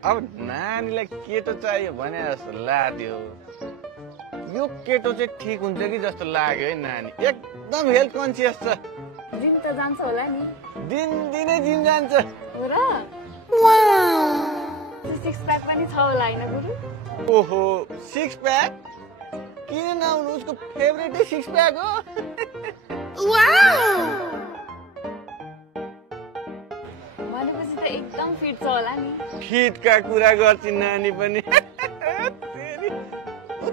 अब नानीलाई केटो चाहियो भने जस्तो लाग्यो। यो केटो चाहिँ ठिक हुन्छ कि जस्तो लाग्यो है नानी। एकदम हेल्थ कन्सियस छ। जिम त जान्छ होला नि? दिनदिनै जिम जान्छ। हो र? सिक्स प्याक पनि छ होला हैन गुरु? ओहो, सिक्स प्याक? किन नहुनु, उसको फेभरेटै सिक्स प्याक हो। भनेपछि त एकदम फिट छ होला नि? फिटका कुरा गर्छ नानी पनि।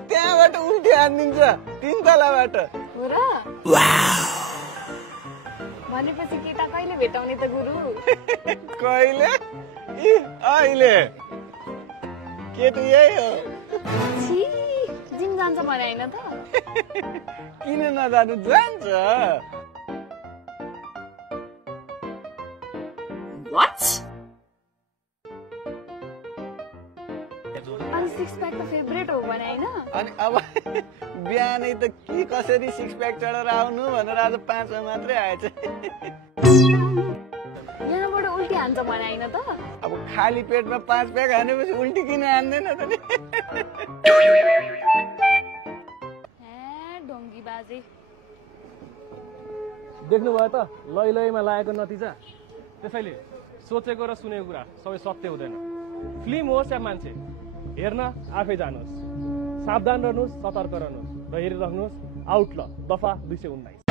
त्यहाँबाट उल्टी हानिदिन्छ 3 तलाबाट। हो र? भनेपछि केटा कहिले भेटाउने त गुरु? कहिले? अहिले। केटो यही हो। छी, जिम जान्छ भने हैन त? किन नजानु, जान्छ। What? अनि सिक्स प्याक त फेभरेट हो भने हैन? अनि अब बिहानै त के कसरी सिक्स प्याक चढेर आउनु भनेर आज 5 मात्रै आएछ। यहाँबाट उल्टी हान्छ भने हैन त? अब खाली पेटमा 5 प्याक हानेपछि उल्टी किन हान्दैन त नि? ढोंगी बाजे। देख्नुभयो त लैलैमा लागेको नतिजा। त्यसैले सोचेको र सुनेको कुरा सबै सत्य हुँदैन। फिल्म होस् या मान्छे, हेर्न आफै जानुहोस्। सावधान रहनुहोस्, सतर्क रहनुहोस् र हेरिराख्नुहोस् आउट ल दफा 219।